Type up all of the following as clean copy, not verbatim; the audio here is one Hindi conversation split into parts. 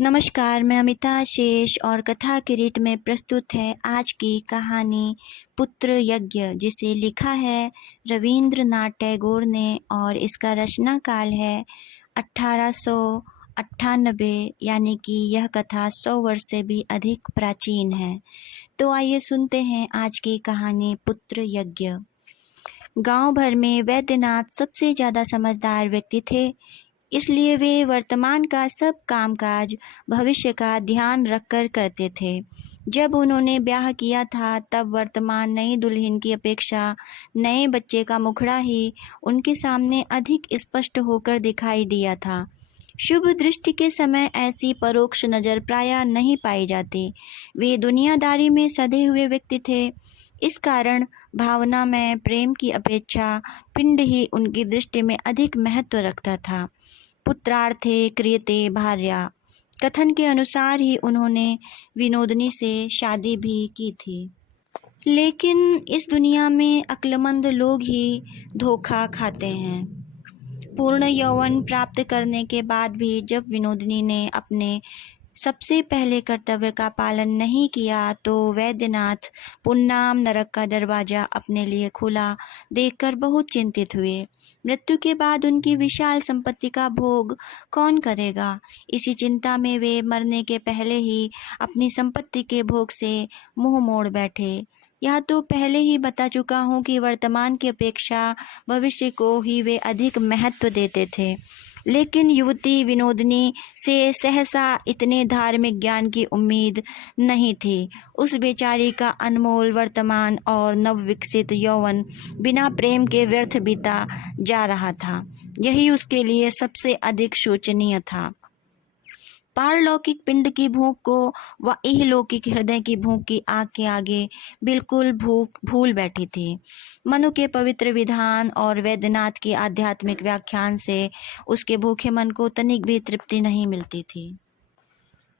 नमस्कार, मैं अमिता शेष और कथा किरीट में प्रस्तुत है आज की कहानी पुत्र यज्ञ, जिसे लिखा है रवींद्रनाथ टैगोर ने और इसका रचना काल है 1898, यानी कि यह कथा 100 वर्ष से भी अधिक प्राचीन है। तो आइए सुनते हैं आज की कहानी पुत्र यज्ञ। गांव भर में वैद्यनाथ सबसे ज़्यादा समझदार व्यक्ति थे, इसलिए वे वर्तमान का सब कामकाज भविष्य का ध्यान रखकर करते थे। जब उन्होंने ब्याह किया था तब वर्तमान नई दुल्हन की अपेक्षा नए बच्चे का मुखड़ा ही उनके सामने अधिक स्पष्ट होकर दिखाई दिया था। शुभ दृष्टि के समय ऐसी परोक्ष नज़र प्रायः नहीं पाई जाती। वे दुनियादारी में सधे हुए व्यक्ति थे। इस कारण भावना में प्रेम की अपेक्षा पिंड ही उनकी दृष्टि में अधिक महत्व रखता था। पुत्रार्थे क्रियते भार्या कथन के अनुसार ही उन्होंने विनोदनी से शादी भी की थी। लेकिन इस दुनिया में अक्लमंद लोग ही धोखा खाते हैं। पूर्ण यौवन प्राप्त करने के बाद भी जब विनोदनी ने अपने सबसे पहले कर्तव्य का पालन नहीं किया तो वैद्यनाथ पुन्नाम नरक का दरवाजा अपने लिए खुला देखकर बहुत चिंतित हुए। मृत्यु के बाद उनकी विशाल संपत्ति का भोग कौन करेगा? इसी चिंता में वे मरने के पहले ही अपनी संपत्ति के भोग से मुंह मोड़ बैठे। यह तो पहले ही बता चुका हूँ कि वर्तमान की अपेक्षा भविष्य को ही वे अधिक महत्व देते थे। लेकिन युवती विनोदनी से सहसा इतने धार्मिक ज्ञान की उम्मीद नहीं थी। उस बेचारी का अनमोल वर्तमान और नवविकसित यौवन बिना प्रेम के व्यर्थ बीता जा रहा था। यही उसके लिए सबसे अधिक शोचनीय था। पारलौकिक पिंड की भूख को व इहलौकिक हृदय की भूख की आग के आगे बिल्कुल भूल बैठी थी। मनु के पवित्र विधान और वैद्यनाथ की आध्यात्मिक व्याख्यान से उसके भूखे मन को तनिक भी तृप्ति नहीं मिलती थी।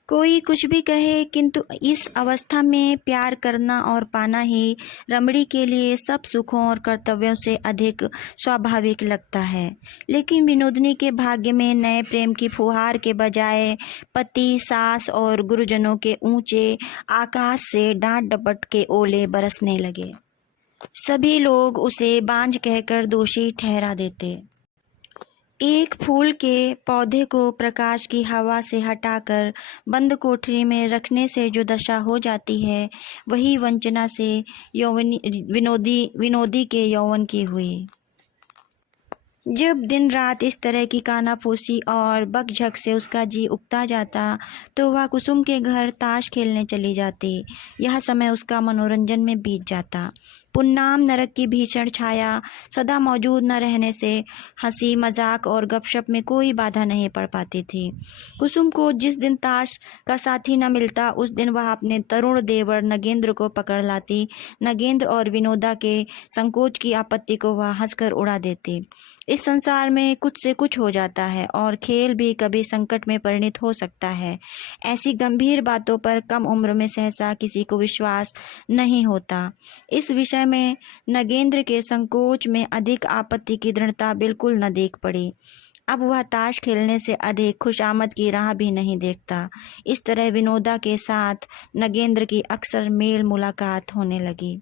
कोई कुछ भी कहे, किंतु इस अवस्था में प्यार करना और पाना ही रमणी के लिए सब सुखों और कर्तव्यों से अधिक स्वाभाविक लगता है। लेकिन विनोदनी के भाग्य में नए प्रेम की फुहार के बजाय पति, सास और गुरुजनों के ऊंचे आकाश से डांट डपट के ओले बरसने लगे। सभी लोग उसे बांझ कहकर दोषी ठहरा देते। एक फूल के पौधे को प्रकाश की हवा से हटाकर बंद कोठरी में रखने से जो दशा हो जाती है, वही वंचना से विनोदी के यौवन की हुई। जब दिन रात इस तरह की कानाफूसी और बकझक से उसका जी उगता जाता तो वह कुसुम के घर ताश खेलने चली जाती। यह समय उसका मनोरंजन में बीत जाता। पुन्नाम नरक की भीषण छाया सदा मौजूद न रहने से हंसी मजाक और गपशप में कोई बाधा नहीं पड़ पाती थी। कुसुम को जिस दिन ताश का साथी न मिलता उस दिन वह अपने तरुण देवर नगेंद्र को पकड़ लाती। नगेंद्र और विनोदा के संकोच की आपत्ति को वह हंसकर उड़ा देती। इस संसार में कुछ से कुछ हो जाता है और खेल भी कभी संकट में परिणत हो सकता है। ऐसी गंभीर बातों पर कम उम्र में सहसा किसी को विश्वास नहीं होता। इस विषय में नगेंद्र के संकोच में अधिक आपत्ति की दृढ़ता बिल्कुल न देख पड़ी। अब वह ताश खेलने से अधिक खुशामद की राह भी नहीं देखता। इस तरह विनोदा के साथ नगेंद्र की अक्सर मेल मुलाकात होने लगी।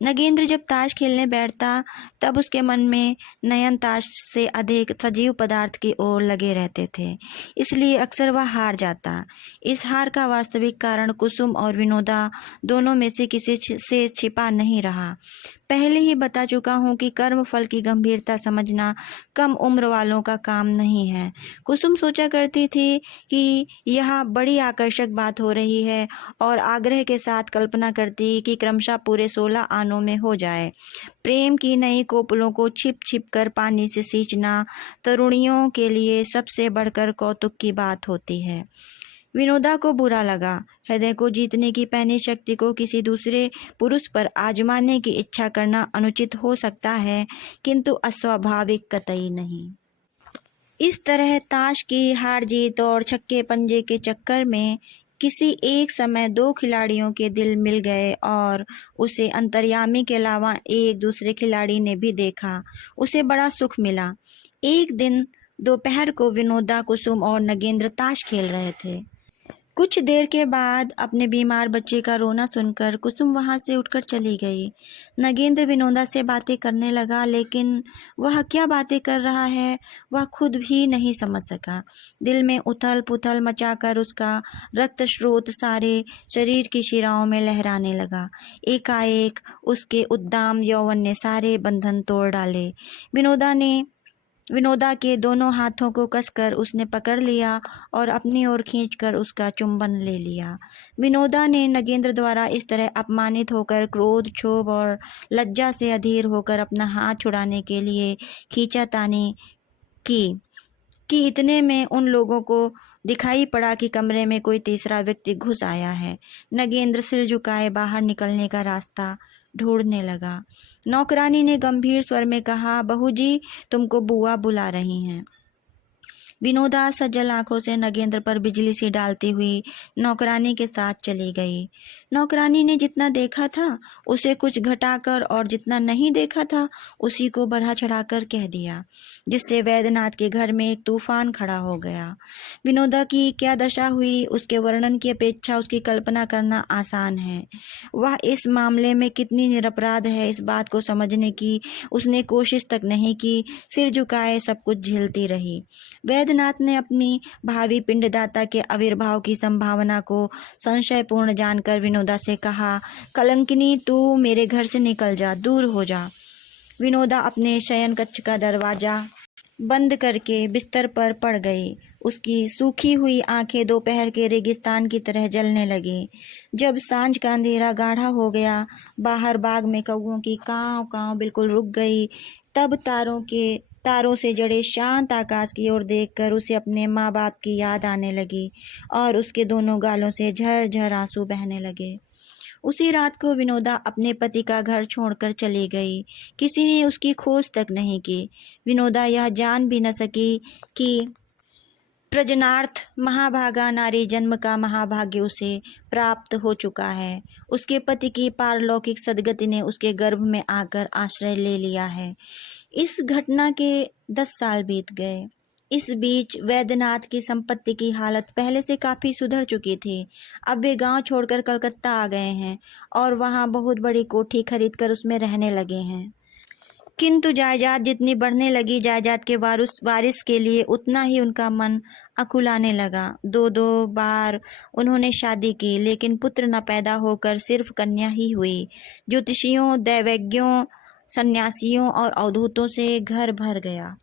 नगेंद्र जब ताश खेलने बैठता तब उसके मन में नयन ताश से अधिक सजीव पदार्थ की ओर लगे रहते थे, इसलिए अक्सर वह हार जाता। इस हार का वास्तविक कारण कुसुम और विनोदा दोनों में से किसी से छिपा नहीं रहा। पहले ही बता चुका हूँ कि कर्म फल की गंभीरता समझना कम उम्र वालों का काम नहीं है। कुसुम सोचा करती थी कि यह बड़ी आकर्षक बात हो रही है और आग्रह के साथ कल्पना करती कि क्रमशः पूरे 16 आनों में हो जाए। प्रेम की नई कोपलों को छिप छिप कर पानी से सींचना तरुणियों के लिए सबसे बढ़कर कौतुक की बात होती है। विनोदा को बुरा लगा। हृदय को जीतने की पहनी शक्ति को किसी दूसरे पुरुष पर आजमाने की इच्छा करना अनुचित हो सकता है, किंतु अस्वाभाविक कतई नहीं। इस तरह ताश की हार जीत और छक्के पंजे के चक्कर में किसी एक समय 2 खिलाड़ियों के दिल मिल गए और उसे अंतर्यामी के अलावा एक दूसरे खिलाड़ी ने भी देखा। उसे बड़ा सुख मिला। एक दिन दोपहर को विनोदा, कुसुम और नगेंद्र ताश खेल रहे थे। कुछ देर के बाद अपने बीमार बच्चे का रोना सुनकर कुसुम वहां से उठकर चली गई। नगेंद्र विनोदा से बातें करने लगा, लेकिन वह क्या बातें कर रहा है वह खुद भी नहीं समझ सका। दिल में उथल पुथल मचाकर उसका रक्त स्रोत सारे शरीर की शिराओं में लहराने लगा। एकाएक उसके उद्दाम यौवन ने सारे बंधन तोड़ डाले। विनोदा के दोनों हाथों को कसकर उसने पकड़ लिया और अपनी ओर खींचकर उसका चुंबन ले लिया। विनोदा ने नगेंद्र द्वारा इस तरह अपमानित होकर क्रोध, क्षोभ और लज्जा से अधीर होकर अपना हाथ छुड़ाने के लिए खींचातानी कि इतने में उन लोगों को दिखाई पड़ा कि कमरे में कोई तीसरा व्यक्ति घुस आया है। नगेंद्र सिर झुकाए बाहर निकलने का रास्ता ढूंढने लगा। नौकरानी ने गंभीर स्वर में कहा, बहू जी, तुमको बुआ बुला रही हैं। विनोदा सजल आंखों से नगेंद्र पर बिजली सी डालती हुई नौकरानी के साथ चली गई। नौकरानी ने जितना देखा था उसे कुछ घटाकर और जितना नहीं देखा था उसी को बढ़ा चढ़ाकर कह दिया, जिससे वैद्यनाथ के घर में एक तूफान खड़ा हो गया। विनोदा की क्या दशा हुई उसके वर्णन की अपेक्षा उसकी कल्पना करना आसान है। वह इस मामले में कितनी निरपराध है इस बात को समझने की उसने कोशिश तक नहीं की, सिर झुकाए सब कुछ झेलती रही। वैद्यनाथ ने अपनी भावी पिंडदाता के आविर्भाव की संभावना को संशयपूर्ण जानकर विनोदा से कहा, कलंकिनी, तू मेरे घर से निकल जा, दूर हो जा। विनोदा अपने शयन कक्ष का दरवाजा बंद करके बिस्तर पर पड़ गई। उसकी सूखी हुई आंखें दोपहर के रेगिस्तान की तरह जलने लगी। जब सांझ का अंधेरा गाढ़ा हो गया, बाहर बाग में कौवों की कांव कांव बिल्कुल रुक गई, तब तारों से जड़े शांत आकाश की ओर देखकर उसे अपने माँ बाप की याद आने लगी और उसके दोनों गालों से झरझर आंसू बहने लगे। उसी रात को विनोदा अपने पति का घर छोड़कर चली गई। किसी ने उसकी खोज तक नहीं की। विनोदा यह जान भी न सकी कि प्रजनार्थ महाभागा नारी जन्म का महाभाग्य उसे प्राप्त हो चुका है। उसके पति की पारलौकिक सद्गति ने उसके गर्भ में आकर आश्रय ले लिया है। इस घटना के 10 साल बीत गए। इस बीच वैद्यनाथ की संपत्ति की हालत पहले से काफ़ी सुधर चुकी थी। अब वे गांव छोड़कर कलकत्ता आ गए हैं और वहां बहुत बड़ी कोठी खरीदकर उसमें रहने लगे हैं। किंतु जायदाद जितनी बढ़ने लगी, जायदाद के वारिस के लिए उतना ही उनका मन अकुलाने लगा। 2 बार उन्होंने शादी की, लेकिन पुत्र न पैदा होकर सिर्फ कन्या ही हुई। ज्योतिषियों, दैवज्ञों, सन्यासियों और अवधूतों से घर भर गया।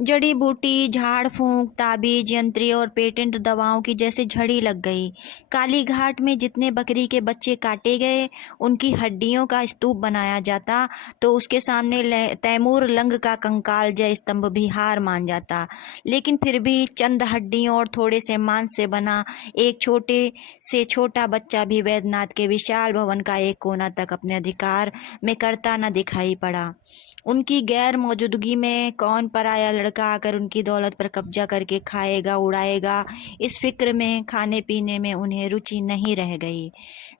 जड़ी बूटी, झाड़ फूंक, ताबीज, यंत्री और पेटेंट दवाओं की जैसे झड़ी लग गई। काली घाट में जितने बकरी के बच्चे काटे गए, उनकी हड्डियों का स्तूप बनाया जाता तो उसके सामने तैमूर लंग का कंकाल जय स्तंभ भी हार मान जाता। लेकिन फिर भी चंद हड्डियों और थोड़े से मांस से बना एक छोटे से छोटा बच्चा भी वैद्यनाथ के विशाल भवन का एक कोना तक अपने अधिकार में करता न दिखाई पड़ा। उनकी गैर मौजूदगी में कौन पराया लड़का आकर उनकी दौलत पर कब्जा करके खाएगा, उड़ाएगा, इस फिक्र में खाने पीने में उन्हें रुचि नहीं रह गई।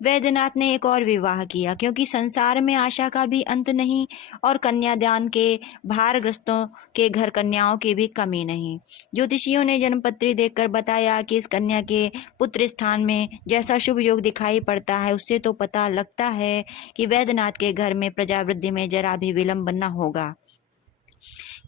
वैद्यनाथ ने एक और विवाह किया, क्योंकि संसार में आशा का भी अंत नहीं और कन्यादान के भारग्रस्तों के घर कन्याओं की भी कमी नहीं। ज्योतिषियों ने जन्मपत्री देखकर बताया कि इस कन्या के पुत्र स्थान में जैसा शुभ योग दिखाई पड़ता है, उससे तो पता लगता है कि वैद्यनाथ के घर में प्रजावृद्धि में जरा भी विलंब न होगा।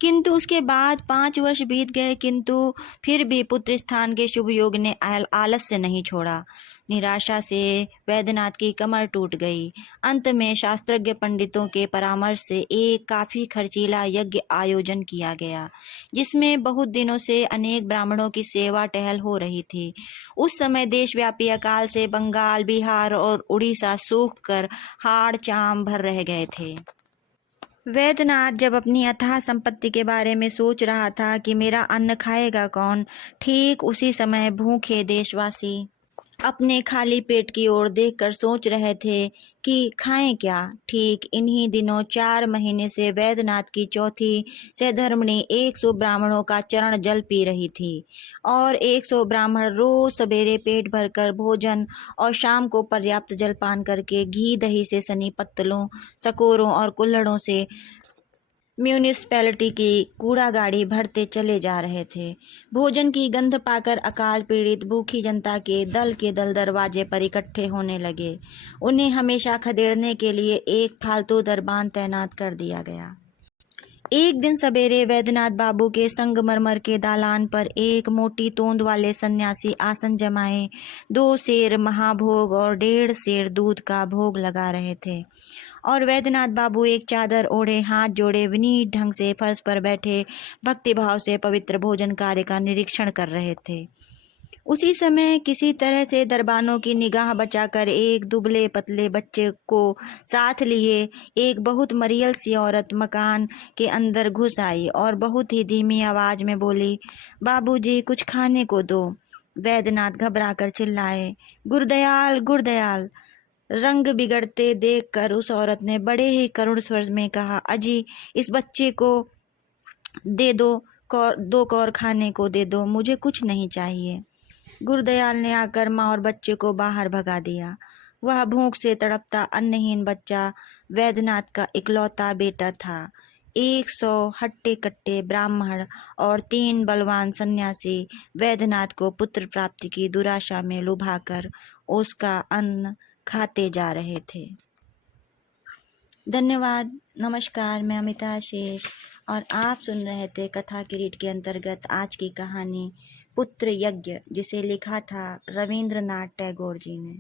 किंतु उसके बाद 5 वर्ष बीत गए, किंतु फिर भी पुत्र स्थान के शुभ योग ने आलस्य नहीं छोड़ा। निराशा से वैद्यनाथ की कमर टूट गई। अंत में शास्त्रज्ञ पंडितों के परामर्श से एक काफी खर्चीला यज्ञ आयोजन किया गया, जिसमें बहुत दिनों से अनेक ब्राह्मणों की सेवा टहल हो रही थी। उस समय देशव्यापी अकाल से बंगाल, बिहार और उड़ीसा सूख कर हाड़ चाम भर रह गए थे। वैद्यनाथ जब अपनी अथाह संपत्ति के बारे में सोच रहा था कि मेरा अन्न खाएगा कौन, ठीक उसी समय भूखे देशवासी अपने खाली पेट की ओर देखकर सोच रहे थे कि खाएं क्या। ठीक इन्हीं दिनों 4 महीने से वैद्यनाथ की चौथी सहधर्मिणी 100 ब्राह्मणों का चरण जल पी रही थी और 100 ब्राह्मण रोज सवेरे पेट भरकर भोजन और शाम को पर्याप्त जलपान करके घी दही से सनी पत्तलों, सकोरों और कुल्हड़ों से म्यूनिसिपैलिटी की कूड़ा गाड़ी भरते चले जा रहे थे। भोजन की गंध पाकर अकाल पीड़ित भूखी जनता के दल दरवाजे पर इकट्ठे होने लगे। उन्हें हमेशा खदेड़ने के लिए एक फालतू दरबान तैनात कर दिया गया। एक दिन सवेरे वैद्यनाथ बाबू के संगमरमर के दालान पर एक मोटी तोंद वाले सन्यासी आसन जमाए 2 सेर महाभोग और 1.5 सेर दूध का भोग लगा रहे थे और वैद्यनाथ बाबू एक चादर ओढ़े हाथ जोड़े विनीत ढंग से फर्श पर बैठे भक्तिभाव से पवित्र भोजन कार्य का निरीक्षण कर रहे थे। उसी समय किसी तरह से दरबानों की निगाह बचाकर एक दुबले पतले बच्चे को साथ लिए एक बहुत मरियल सी औरत मकान के अंदर घुस आई और बहुत ही धीमी आवाज में बोली, बाबूजी कुछ खाने को दो। वैद्यनाथ घबराकर चिल्लाए, गुरदयाल गुरदयाल। रंग बिगड़ते देखकर उस औरत ने बड़े ही करुण स्वर में कहा, अजी इस बच्चे को दे दो, 2 कौर खाने को दे दो, मुझे कुछ नहीं चाहिए। गुरदयाल ने आकर माँ और बच्चे को बाहर भगा दिया। वह भूख से तड़पता अन्नहीन बच्चा वैद्यनाथ का इकलौता बेटा था। 100 हट्टे कट्टे ब्राह्मण और 3 बलवान सन्यासी वैद्यनाथ को पुत्र प्राप्ति की दुराशा में लुभाकर उसका अन्न खाते जा रहे थे। धन्यवाद। नमस्कार, मैं अमिता शेष और आप सुन रहे थे कथा किरीट के अंतर्गत आज की कहानी पुत्र यज्ञ, जिसे लिखा था रविंद्रनाथ टैगोर जी ने।